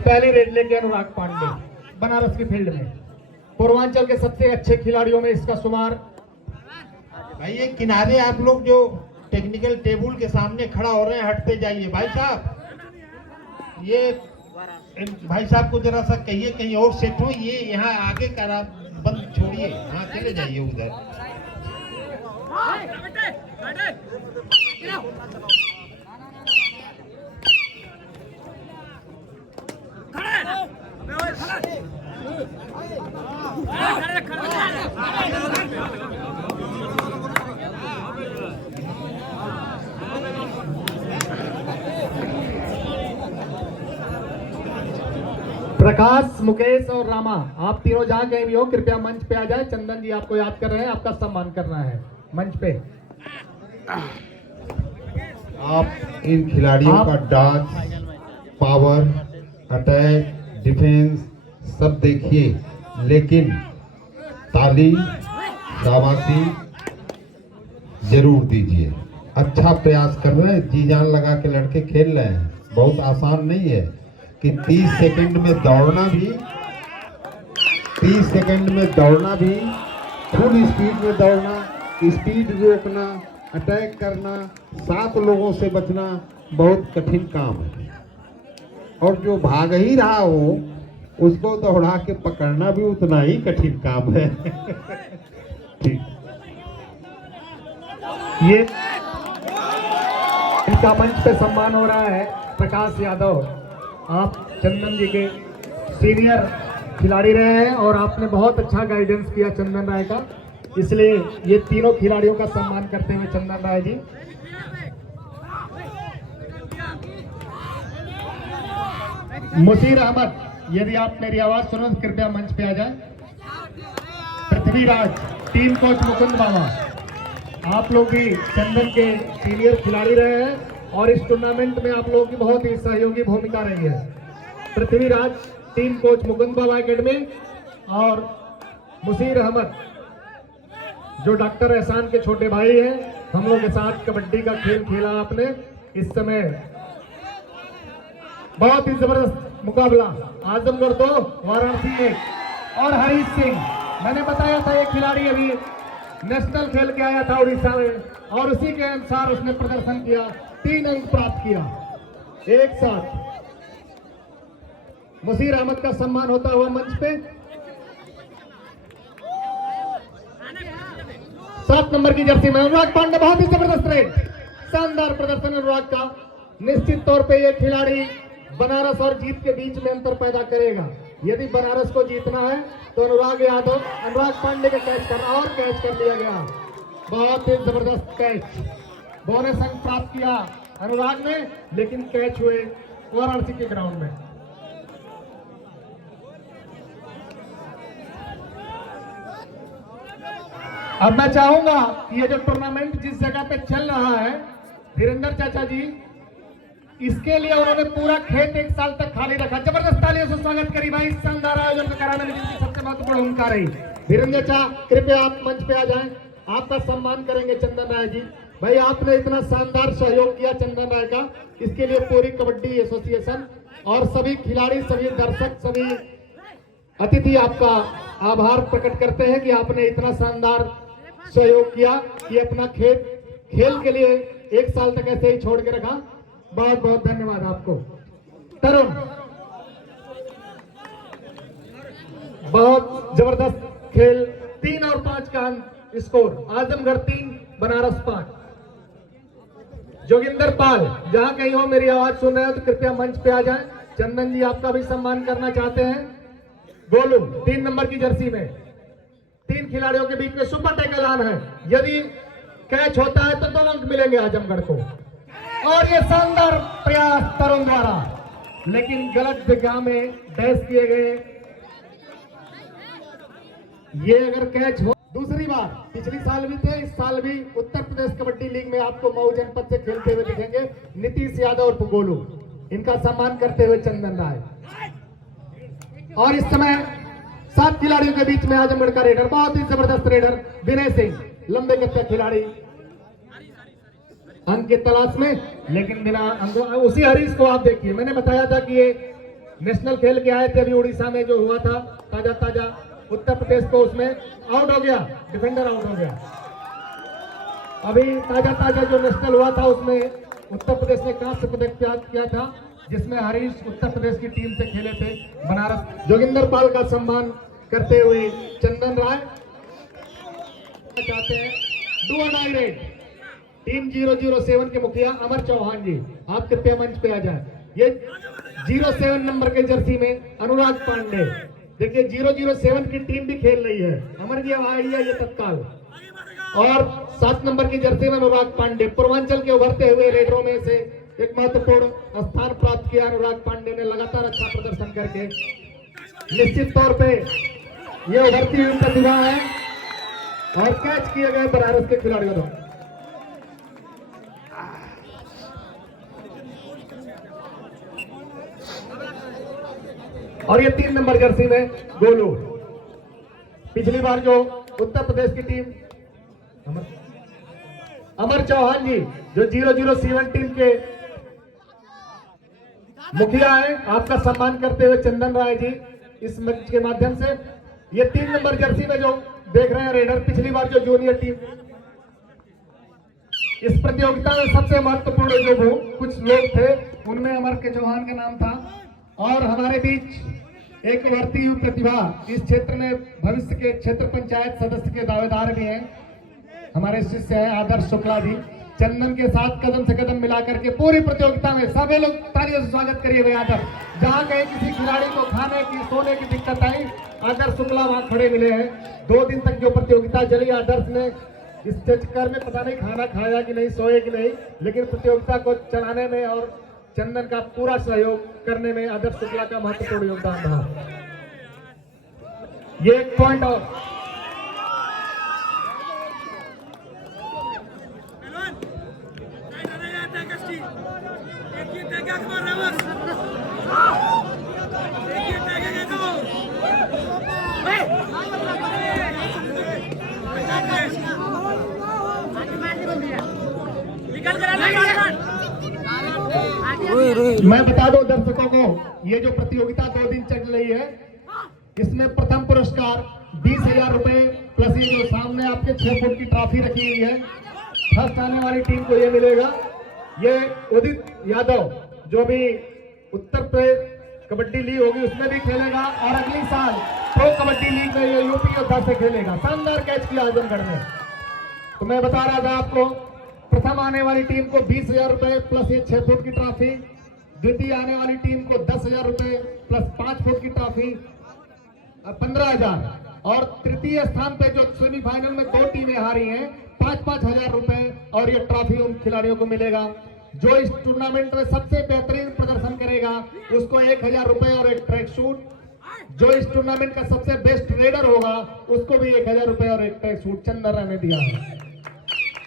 पहली रेड लेके अनुराग पांडे बनारस की फील्ड में। पूर्वांचल के सबसे अच्छे खिलाड़ियों में इसका शुमार। भाई ये किनारे आप लोग जो टेक्निकल टेबल के सामने खड़ा हो रहे हैं हटते जाइए भाई साहब। ये भाई साहब को जरा सा कहिए कहीं और सेट हो, ये यहाँ आगे का बंद छोड़िए, हाँ चले जाइए उधर। प्रकाश, मुकेश और रामा, आप तीनों जहां कहीं भी हो कृपया मंच पे आ जाए। चंदन जी आपको याद कर रहे हैं, आपका सम्मान करना है मंच पे। आप इन खिलाड़ियों का डांस, पावर, अटैक, डिफेंस सब देखिए, लेकिन ताली शाबाशी जरूर दीजिए। अच्छा प्रयास कर रहे हैं, जी जान लगा के लड़के खेल रहे हैं। बहुत आसान नहीं है कि 30 सेकंड में दौड़ना भी, 30 सेकंड में दौड़ना भी, फुल स्पीड में दौड़ना, स्पीड रोकना, अटैक करना, 7 लोगों से बचना बहुत कठिन काम है। और जो भाग ही रहा हो उसको दौड़ा के पकड़ना भी उतना ही कठिन काम है। ठीक, ये इनका मंच पे सम्मान हो रहा है। प्रकाश यादव, आप चंदन जी के सीनियर खिलाड़ी रहे हैं और आपने बहुत अच्छा गाइडेंस किया चंदन राय का, इसलिए ये तीनों खिलाड़ियों का सम्मान करते हुए चंदन राय जी। मुसीर अहमद, यदि आप मेरी आवाज सुनो तो कृपया मंच पे आ जाए। पृथ्वीराज, टीम कोच मुकुंद बाबा, आप लोग भी चंदन के सीनियर खिलाड़ी रहे हैं और इस टूर्नामेंट में आप लोगों की बहुत ही सहयोगी भूमिका रही है। पृथ्वीराज, टीम कोच मुकुंद बाबा एकेडमी, और मुसीर अहमद जो डॉक्टर एहसान के छोटे भाई हैं, हम लोग के साथ कबड्डी का खेल खेला आपने। इस समय बहुत ही जबरदस्त मुकाबला, आजमगढ़ 2 वाराणसी 1 और हरीश सिंह, मैंने बताया था ये खिलाड़ी अभी नेशनल खेल के आया था उड़ीसा में और उसी के अनुसार उसने प्रदर्शन किया, 3 अंक प्राप्त किया एक साथ। मुसीर अहमद का सम्मान होता हुआ मंच पे। 7 नंबर की जर्सी में अनुराग पांडे, बहुत ही जबरदस्त रेड, शानदार प्रदर्शन अनुराग का। निश्चित तौर पे ये खिलाड़ी बनारस और जीत के बीच में अंतर पैदा करेगा। यदि बनारस को जीतना है तो अनुराग यादव, अनुराग पांडे के कैच करना, और कैच कर लिया गया, बहुत ही जबरदस्त कैच। बोनस अंक प्राप्त किया अनुराग ने, लेकिन कैच हुए वाराणसी के ग्राउंड में। अब मैं चाहूंगा कि ये जो टूर्नामेंट जिस जगह पे चल रहा है, धीरेन्द्र चाचा जी, इसके लिए उन्होंने पूरा खेत 1 साल तक खाली रखा। जबरदस्त तालियों से स्वागत करी भाई, इस शानदार आयोजन को कराने में जिनकी सबसे महत्वपूर्ण भूमिका रही। धीरेन्द्र चा, कृपया आप मंच पे आ जाएं, आपका सम्मान करेंगे चंदन राय जी। भाई आपने इतना शानदार सहयोग किया चंदन राय का, इसके लिए पूरी कबड्डी एसोसिएशन और सभी खिलाड़ी, सभी दर्शक, सभी अतिथि आपका आभार प्रकट करते हैं कि आपने इतना शानदार सहयोग किया कि अपना खेल के लिए 1 साल तक ऐसे ही छोड़ के रखा। बहुत बहुत धन्यवाद आपको। तरुण, बहुत जबरदस्त खेल, 3 और 5 का स्कोर, आजमगढ़ 3 बनारस 5। जोगिंदर पाल, जहां कहीं हो मेरी आवाज सुन रहे हो तो कृपया मंच पे आ जाएं। चंदन जी आपका भी सम्मान करना चाहते हैं। गोलू, 3 नंबर की जर्सी में, 3 खिलाड़ियों के बीच में सुपर टैकल ऑन है, यदि कैच होता है तो 2 अंक मिलेंगे आजमगढ़ को। और ये शानदार प्रयास तरुण द्वारा, लेकिन गलत जगह में डैश किए गए। ये अगर कैच हो, दूसरी बार, पिछली साल भी थे, इस साल भी उत्तर प्रदेश कबड्डी लीग में आपको मऊ जनपद से खेलते हुए दिखेंगे नीतीश यादव और गोलू, इनका सम्मान करते हुए चंदन राय। और इस समय 7 खिलाड़ियों के बीच में आजमगढ़ का रेडर, बहुत ही जबरदस्त रेडर विनय सिंह, लंबे गत्ते खिलाड़ी, अंक की तलाश में, लेकिन बिना अंक। उसी हरीश को आप देखिए, मैंने बताया था कि ये नेशनल खेल के आए थे अभी उड़ीसा में जो हुआ था ताजा ताजा, उत्तर प्रदेश को उसमें आउट हो गया, डिफेंडर आउट हो गया। अभी ताजा ताजा जो नेशनल हुआ था उसमें उत्तर प्रदेश ने कांस्य पदक प्राप्त किया था, जिसमें हरीश उत्तर प्रदेश की टीम से खेले थे। बनारस जोगिंदर पाल का सम्मान करते हुए चंदन राय चाहते हैं डू और डाई रेड। टीम 007 के मुखिया अमर चौहान जी, आप कृपया मंच पे आ जाए। ये 07 नंबर के जर्सी में अनुराग पांडे, देखिए 007 की टीम भी खेल रही है। अमर जी आइए ये तत्काल। और 7 नंबर की जर्सी में अनुराग पांडे, पूर्वांचल के उभरते हुए रेडरों में से एक महत्वपूर्ण स्थान प्राप्त किया अनुराग पांडे ने, लगातार अच्छा प्रदर्शन करके। निश्चित तौर पे ये उभरती हुई प्रतिभा है और कैच किए गए बनारस के खिलाड़ियों द्वारा। और ये 3 नंबर जर्सी में गोलू, पिछली बार जो उत्तर प्रदेश की टीम अमर चौहान जी जो 007 टीम के मुखिया हैं, आपका सम्मान करते हुए चंदन राय जी इस मंच के माध्यम से। ये 3 नंबर जर्सी में जो देख रहे हैं रेडर, पिछली बार जो जूनियर टीम इस प्रतियोगिता में सबसे महत्वपूर्ण जो वो कुछ लोग थे उनमें अमर के चौहान का नाम था। और हमारे बीच एक उभरती हुई प्रतिभा, इस क्षेत्र में भविष्य के क्षेत्र पंचायत सदस्य के दावेदार भी हैं, हमारे शिष्य हैं आदर्श शुक्ला जी। चंदन के साथ कदम से कदम मिलाकर के पूरी प्रतियोगिता में सभी लोग तालियों से स्वागत करिए भाई आदर्श। जहां कहीं किसी खिलाड़ी को खाने की सोने की दिक्कत आई, आदर्श शुक्ला वहां खड़े मिले हैं। 2 दिन तक जो प्रतियोगिता चली, आदर्श ने इस चक्कर में पता नहीं खाना खाया कि नहीं, सोए कि नहीं, लेकिन प्रतियोगिता को चलाने में और चंदन का पूरा सहयोग करने में आदर्श शुक्ला का महत्वपूर्ण योगदान रहा। ये एक पॉइंट और मैं बता दूं दर्शकों को, ये जो प्रतियोगिता 2 दिन चल रही है, इसमें प्रथम पुरस्कार 20,000 रुपए प्लस ये जो सामने आपके 6 फुट की ट्रॉफी रखी हुई है, फर्स्ट आने वाली टीम को ये मिलेगा। ये उदित यादव जो भी उत्तर प्रदेश कबड्डी लीग होगी उसमें भी खेलेगा और अगली साल प्रो कबड्डी लीग में ये यूपी योद्धा से खेलेगा। शानदार कैच किया आजमगढ़ में। तो मैं बता रहा था आपको, प्रथम आने वाली टीम को 20,000 रुपए प्लस ये 6 फुट की ट्रॉफी, द्वितीय आने वाली टीम को 10,000 रुपए प्लस 5 फुट की ट्रॉफी 15,000, और तृतीय स्थान पे जो सेमीफाइनल में 2 टीमें हारी हैं 5-5 हजार रुपए और ये ट्रॉफी उन खिलाड़ियों को मिलेगा। जो इस टूर्नामेंट में सबसे बेहतरीन प्रदर्शन करेगा उसको 1,000 रुपए और एक ट्रैक सूट, जो इस टूर्नामेंट का सबसे बेस्ट रेडर होगा उसको भी 1,000 रुपए और एक ट्रैक सूट चंदन राय ने दिया है।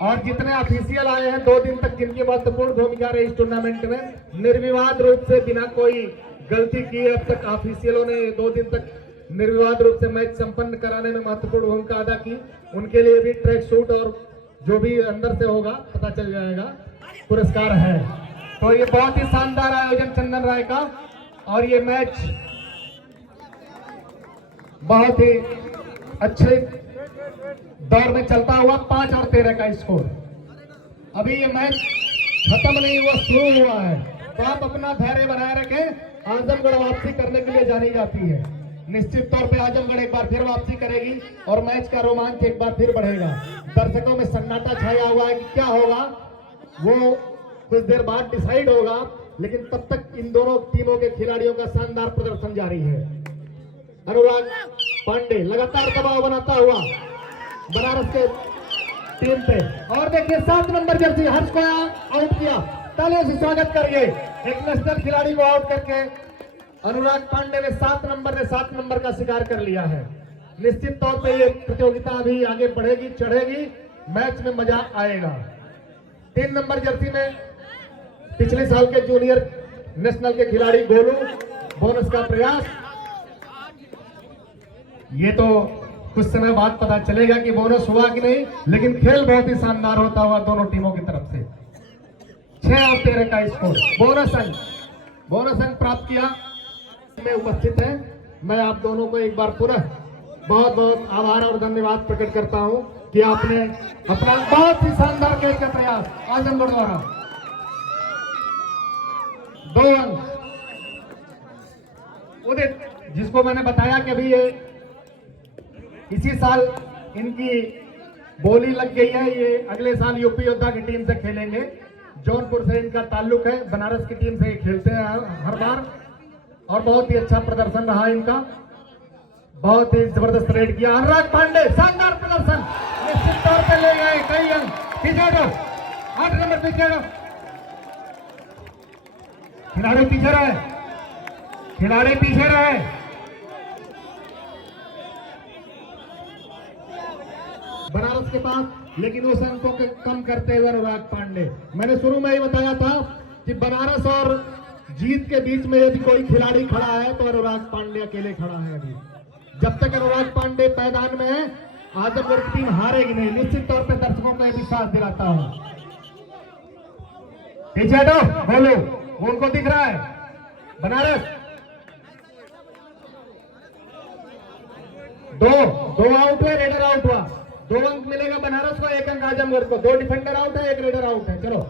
और जितने ऑफिशियल आए हैं 2 दिन तक, जिनकी महत्वपूर्ण भूमिका रही इस टूर्नामेंट में, निर्विवाद रूप से बिना कोई गलती किए अब तक ऑफिशियलों ने 2 दिन तक निर्विवाद रूप से मैच संपन्न कराने में महत्वपूर्ण भूमिका अदा की। उनके लिए भी ट्रैक सूट और जो भी अंदर से होगा पता चल जाएगा, पुरस्कार है। तो ये बहुत ही शानदार आयोजन चंदन राय का, और ये मैच बहुत ही अच्छे दौर में चलता हुआ 5 और 13 का स्कोर। अभी ये मैच खत्म नहीं हुआ, शुरू हुआ है, तो आप अपना धैर्य बनाए रखें। आजमगढ़ वापसी करने के लिए जानी जाती है। निश्चित तौर पे आजमगढ़ एक बार फिर वापसी करेगी और मैच का रोमांच एक बार फिर बढ़ेगा। दर्शकों में सन्नाटा छाया हुआ है कि क्या होगा, वो कुछ देर बाद डिसाइड होगा, लेकिन तब तक इन दोनों टीमों के खिलाड़ियों का शानदार प्रदर्शन जारी है। अनुराग पांडे लगातार दबाव बनाता हुआ बनारस के टीम पे, और देखिए 7 नंबर जर्सी हर्ष को आउट किया। तालियों से स्वागत करिए एक नेशनल खिलाड़ी को आउट करके। अनुराग पांडे ने 7 नंबर का शिकार कर लिया है। निश्चित तौर पे ये प्रतियोगिता अभी आगे बढ़ेगी, चढ़ेगी, मैच में मजा आएगा। 3 नंबर जर्सी में पिछले साल के जूनियर नेशनल के खिलाड़ी गोलू, बोनस का प्रयास। ये तो कुछ समय बाद पता चलेगा कि बोनस हुआ कि नहीं, लेकिन खेल बहुत ही शानदार होता हुआ दोनों टीमों की तरफ से। 6 और 13 का स्कोर, बोनस अंक प्राप्त किया में उपस्थित हैं। मैं आप दोनों को एक बार पुनः बहुत बहुत आभार और धन्यवाद प्रकट करता हूं कि आपने अपना बहुत ही शानदार खेल का प्रयास आजमगढ़ द्वारा 2 अंक उदित, जिसको मैंने बताया कि अभी ये इसी साल इनकी बोली लग गई है, ये अगले साल यूपी योद्धा की टीम से खेलेंगे। जौनपुर से इनका ताल्लुक है, बनारस की टीम से ये खेलते हैं हर बार और बहुत ही अच्छा प्रदर्शन रहा इनका, बहुत ही जबरदस्त रेड किया। अनुराग पांडे शानदार प्रदर्शन, निश्चित तौर पर ले गए कई अंक। पीछे हटो, 8 नंबर पीछे हटो, खिलाड़ी पीछे रहे, खिलाड़ी पीछे रहे। बनारस के पास लेकिन उस अंकों के कम करते हुए अनुराग पांडे। मैंने शुरू में ही बताया था कि बनारस और जीत के बीच में यदि कोई खिलाड़ी खड़ा है तो अनुराग पांडे अकेले खड़ा है। अभी जब तक अनुराग पांडे मैदान में है आजमगढ़ की टीम हारेगी नहीं, निश्चित तौर पर दर्शकों को यह विश्वास दिलाता हूं। पीछे हटो, बोलो, उनको दिख रहा है बनारस। दो आउट है, रेडर आउट हुआ, 2 अंक मिलेगा बनारस को, 1 अंक आजमगढ़ को। 2 डिफेंडर आउट है, 1 रेडर आउट है। चलो,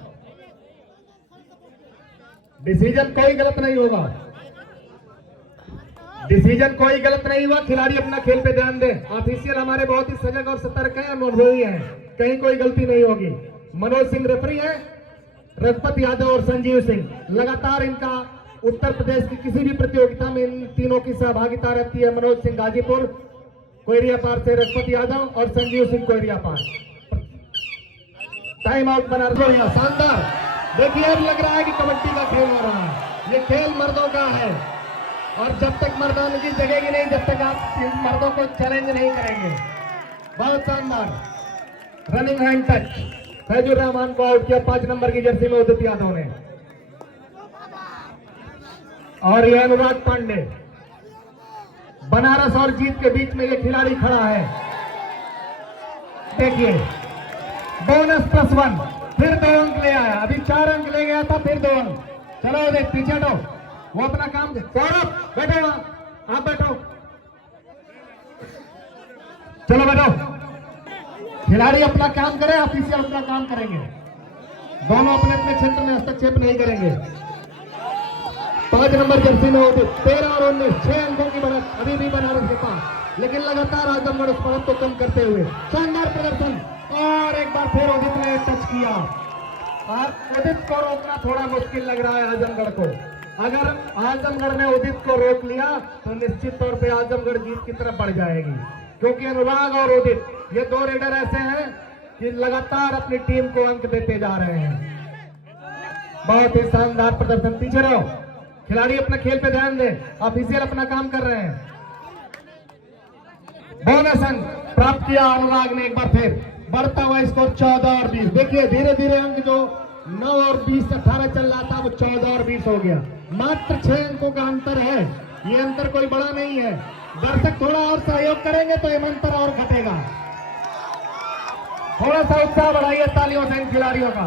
डिसीजन कोई गलत नहीं होगा, डिसीजन कोई गलत नहीं हुआ। खिलाड़ी अपना खेल पे ध्यान दें। ऑफिशियल हमारे बहुत ही सजग और सतर्क है, अनुभवी है, कहीं कोई गलती नहीं होगी। मनोज सिंह रेफरी है, रघुपति यादव और संजीव सिंह लगातार इनका उत्तर प्रदेश की किसी भी प्रतियोगिता में इन तीनों की सहभागिता रहती है। मनोज सिंह गाजीपुर कोयरिया पार से, रघुपति यादव और संजीव सिंह कोयरिया पार। टाइम आउट बना रहा, शानदार। देखिए अब लग रहा है कि कबड्डी का खेल हो रहा है, ये खेल मर्दों का है और जब तक मर्दानगी जगेगी नहीं, जब तक आप मर्दों को चैलेंज नहीं करेंगे। बहुत शानदार running hand touch, Faizur Rahman को आउट किया 5 नंबर की जर्सी में उदित यादव ने। और यह अनुराग पांडे, बनारस और जीत के बीच में ये खिलाड़ी खड़ा है। देखिए बोनस +1, फिर 2 अंक ले आया, अभी 4 अंक ले गया था, फिर 2 अंक। चलो देख, पीछे हटो, वो अपना काम। सौरभ बैठो, वहां आप बैठो, चलो बैठो। खिलाड़ी अपना काम करे, ऑफिशियल अपना काम करेंगे, दोनों अपने अपने क्षेत्र में हस्तक्षेप नहीं करेंगे। 5 नंबर जर्सी में होते 13 और 19, 6 अंकों की बढ़त अभी भी बनारस के पास, लेकिन लगातार आजमगढ़ उस बढ़त को कम करते हुए शानदार प्रदर्शन। और एक बार फिर उदित ने टच किया और उदित को रोकना थोड़ा मुश्किल लग रहा है आजमगढ़ को। अगर आजमगढ़ ने उदित को रोक लिया तो निश्चित तौर पे आजमगढ़ जीत की तरफ बढ़ जाएगी, क्योंकि अनुराग और उदित ये 2 रेडर ऐसे हैं कि लगातार अपनी टीम को अंक देते जा रहे हैं। बहुत ही शानदार प्रदर्शन। पीछे रहो, खिलाड़ी अपने खेल पे ध्यान दें, ऑफिशियल अपना काम कर रहे हैं। बोनस अंक प्राप्त किया अनुराग ने एक बार फिर, बढ़ता हुआ स्कोर 14 और 20। देखिए धीरे धीरे अंक जो 9 और 20 से 18 चल रहा था वो 14 और 20 हो गया। मात्र 6 अंकों का अंतर है, ये अंतर कोई बड़ा नहीं है। दर्शक थोड़ा और सहयोग करेंगे तो ये अंतर और घटेगा। थोड़ा सा उत्साह बढ़ाइए तालियों से इन खिलाड़ियों का।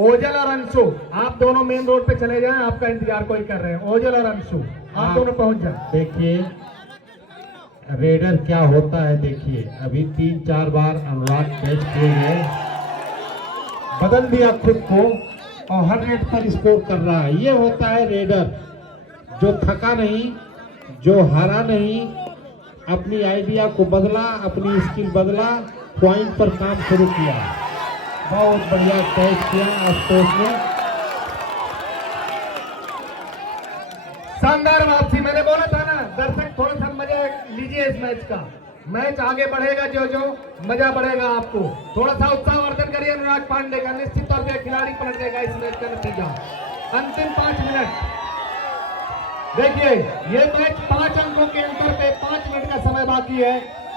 ओजल और अंशु, आप दोनों मेन रोड पे चले जाएं, आपका इंतजार कोई कर रहे हैं। ओजल और अंशु आप दोनों पहुंच जाए। देखिए रेडर क्या होता है, देखिए अभी 3-4 बार अनुराग कैच किए गए, बदल दिया खुद को और हर नेट पर स्कोर कर रहा है। ये होता है रेडर, जो थका नहीं, जो हारा नहीं, अपनी आइडिया को बदला, अपनी स्किल बदला, पॉइंट पर काम शुरू किया। बहुत बढ़िया कैच किया आशुतोष ने। शानदार वापसी। मैंने बोला था ना, दर्शक थोड़ा सा मजा लीजिए इस मैच का। मैच आगे बढ़ेगा, जो जो मजा बढ़ेगा आपको। थोड़ा सा उत्साहवर्धन करिए अनुराग पांडे का, निश्चित तौर पे खिलाड़ी पलट देगा इस मैच का नतीजा। अंतिम 5 मिनट। देखिए ये मैच 5 अंकों के अंतर पे 5 मिनट का समय बाकी है।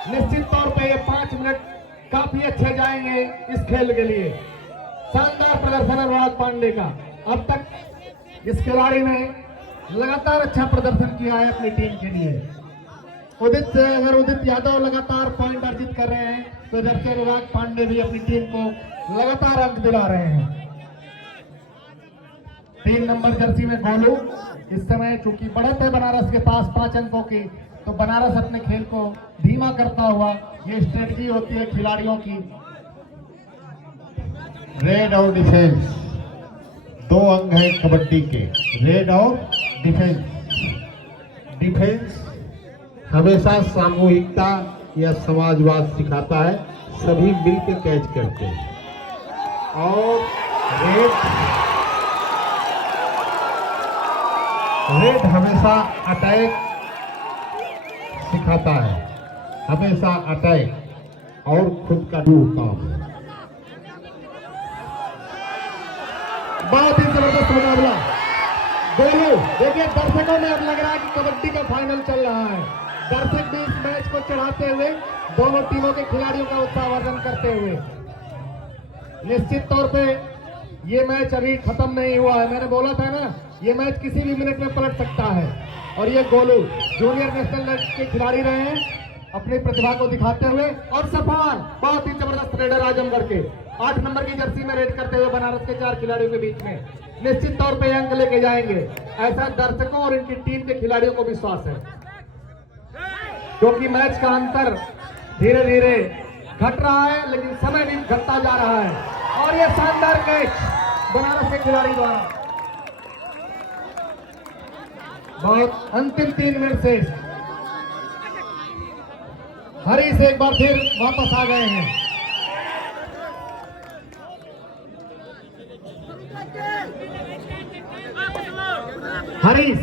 निश्चित तौर पे ये 5 मिनट काफी अच्छे जाएंगे इस खेल के लिए। शानदार प्रदर्शन अनुराग पांडे का। अब तक इस खिलाड़ी ने लगातार अच्छा प्रदर्शन किया है अपनी टीम के लिए। उदित से अगर उदित यादव लगातार पॉइंट अर्जित कर रहे हैं तो इधर से अनुराग पांडे भी अपनी टीम को लगातार अंक दिला रहे हैं। 3 नंबर जर्सी में गोलू। इस समय चूंकि बढ़त है बनारस के पास 5 अंकों की, तो बनारस अपने खेल को धीमा करता हुआ, ये स्ट्रेटजी होती है खिलाड़ियों की। रेड और डिफेंस 2 अंक है कबड्डी के, रेड और डिफेंस। डिफेंस हमेशा सामूहिकता या समाजवाद सिखाता है, सभी मिलकर कैच करते हैं। और रेड हमेशा अटैक सिखाता है, हमेशा अटैक और खुद का काम है। बहुत ही जबरदस्त मुकाबला। गोलू देखिए, दर्शकों में अब लग रहा है कि कबड्डी का फाइनल चल रहा है। दर्शक भी इस मैच को चढ़ाते हुए, दोनों टीमों के खिलाड़ियों का उत्साहवर्धन करते हुए। निश्चित तौर पे ये मैच अभी खत्म नहीं हुआ है। मैंने बोला था ना, ये मैच किसी भी मिनट में पलट सकता है। और ये गोलू जूनियर नेशनल लेवल के खिलाड़ी रहे हैं, अपनी प्रतिभा को दिखाते हुए। और सफल, बहुत ही जबरदस्त रेडर आजमगढ़ के 8 नंबर की जर्सी में रेड करते हुए बनारस के 4 खिलाड़ियों के बीच में निश्चित तौर पे अंक लेके जाएंगे, ऐसा दर्शकों और इनकी टीम के खिलाड़ियों को विश्वास है। क्योंकि मैच का अंतर धीरे धीरे घट रहा है, लेकिन समय भी घटता जा रहा है। और ये शानदार कैच बनारस के खिलाड़ी द्वारा, बहुत अंतिम 3 मिनट से हरीश एक बार फिर वापस आ गए हैं। हरीश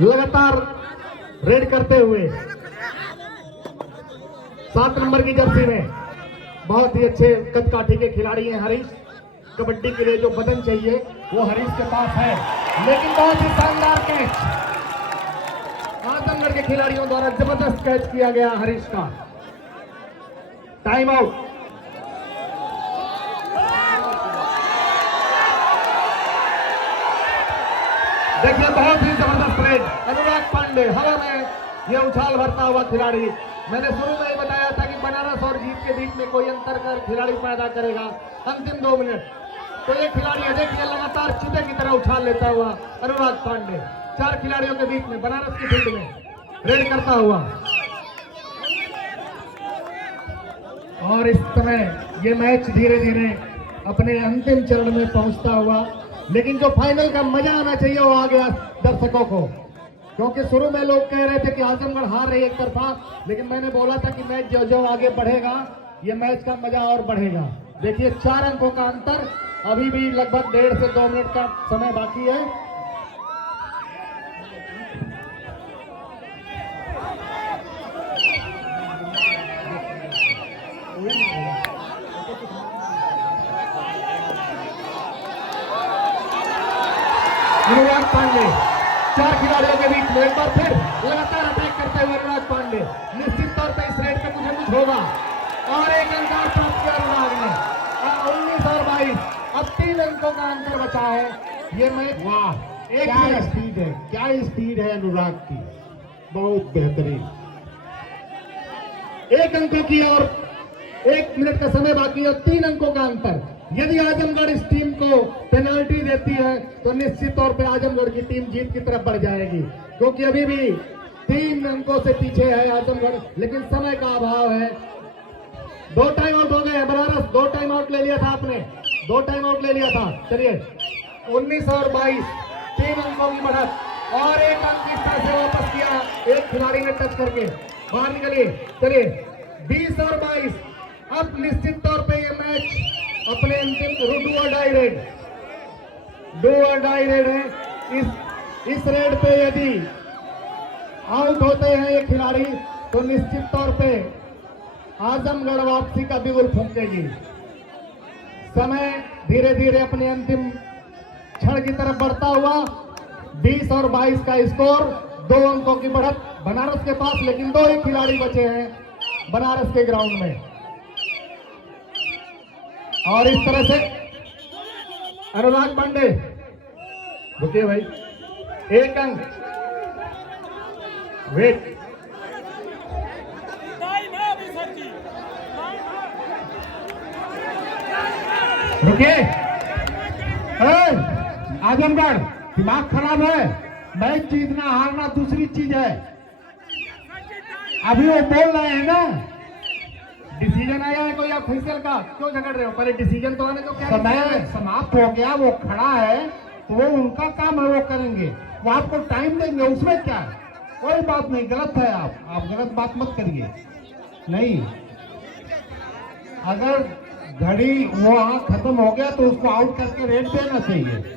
लगातार रेड करते हुए 7 नंबर की जर्सी में, बहुत ही अच्छे कदकाठी के खिलाड़ी हैं हरीश। कबड्डी के लिए जो बदन चाहिए वो हरीश के पास है। लेकिन बहुत ही शानदार कैच आजमगढ़ के खिलाड़ियों द्वारा, जबरदस्त कैच किया गया हरीश का। Time out. देखिए, बहुत ही जबरदस्त रेड। अनुराग पांडे हवा में ये उछाल भरता हुआ खिलाड़ी। मैंने शुरू में ही बताया था कि बनारस और जीत के बीच में कोई अंतर कर खिलाड़ी पैदा करेगा। अंतिम 2 मिनट तो ये खिलाड़ी है, देखिए लगातार चीते की तरह उछाल लेता हुआ अनुराग पांडे 4 खिलाड़ियों के बीच में बनारस की फील्ड में रेड करता हुआ। और इस समय ये मैच धीरे धीरे अपने अंतिम चरण में पहुंचता हुआ, लेकिन जो फाइनल का मजा आना चाहिए वो आ गया दर्शकों को। क्योंकि शुरू में लोग कह रहे थे कि आजमगढ़ हार रही एक तरफा, लेकिन मैंने बोला था कि मैच जो जो आगे बढ़ेगा ये मैच का मजा और बढ़ेगा। देखिए, 4 अंकों का अंतर, अभी भी लगभग 1.5 से 2 मिनट का समय बाकी है। अनुराग पांडे 4 खिलाड़ियों के बीच में एक बार फिर लगातार अटैक करते हुए अनुराग पांडे। निश्चित तौर पे इस रेड पे कुछ न कुछ होगा। और एक अंक और प्राप्त किया अनुराग ने। 19 और 22, अब 3 अंकों का अंतर बचा है। ये मैच, वाह, क्या स्पीड है, क्या स्पीड है अनुराग की, बहुत बेहतरीन। 1 अंकों की और 1 मिनट का समय बाकी है, 3 अंकों का अंतर। यदि आजमगढ़ इस टीम को पेनाल्टी देती है तो निश्चित तौर पे आजमगढ़ की टीम जीत की तरफ बढ़ जाएगी, क्योंकि अभी भी 3 अंकों से पीछे है आजमगढ़। लेकिन समय का अभाव है। 2 टाइम आउट हो गए हैं बनारस, 2 टाइम आउट ले लिया था आपने, 2 टाइम आउट ले लिया था। चलिए, 19 और 22, 3 अंकों की बढ़त। और 1 अंक इस तरह से वापस किया एक खिलाड़ी ने टच करके, बाहर निकलिए। चलिए, 20 और 22, अब निश्चित तौर पे ये मैच अपने अंतिम डू और डाई रेड है। इस रेड पे यदि आउट होते हैं ये खिलाड़ी तो निश्चित तौर पे आजमगढ़ वापसी का बिगुल फूंकेगी। समय धीरे धीरे अपने अंतिम क्षण की तरफ बढ़ता हुआ। 20 और 22 का स्कोर, 2 अंकों की बढ़त बनारस के पास, लेकिन 2 ही खिलाड़ी बचे हैं बनारस के ग्राउंड में। और इस तरह से अनुराग पांडे, रुकिए भाई, 1 अंक, वेट, रुकिए, आजमगढ़ दिमाग खराब है, मैच जीतना हारना दूसरी चीज है। अभी वो बोल रहे हैं ना, डिसीजन आया है कोई ऑफिशियल का, क्यों झगड़ रहे हो? पहले डिसीजन तो आने दो। क्या समय decision है? समाप्त हो गया, वो खड़ा है तो वो उनका काम है, वो करेंगे, वो आपको टाइम देंगे, उसमें क्या है? कोई बात नहीं, गलत है, आप गलत बात मत करिए। नहीं, अगर घड़ी वहाँ खत्म हो गया तो उसको आउट करके रेड देना चाहिए।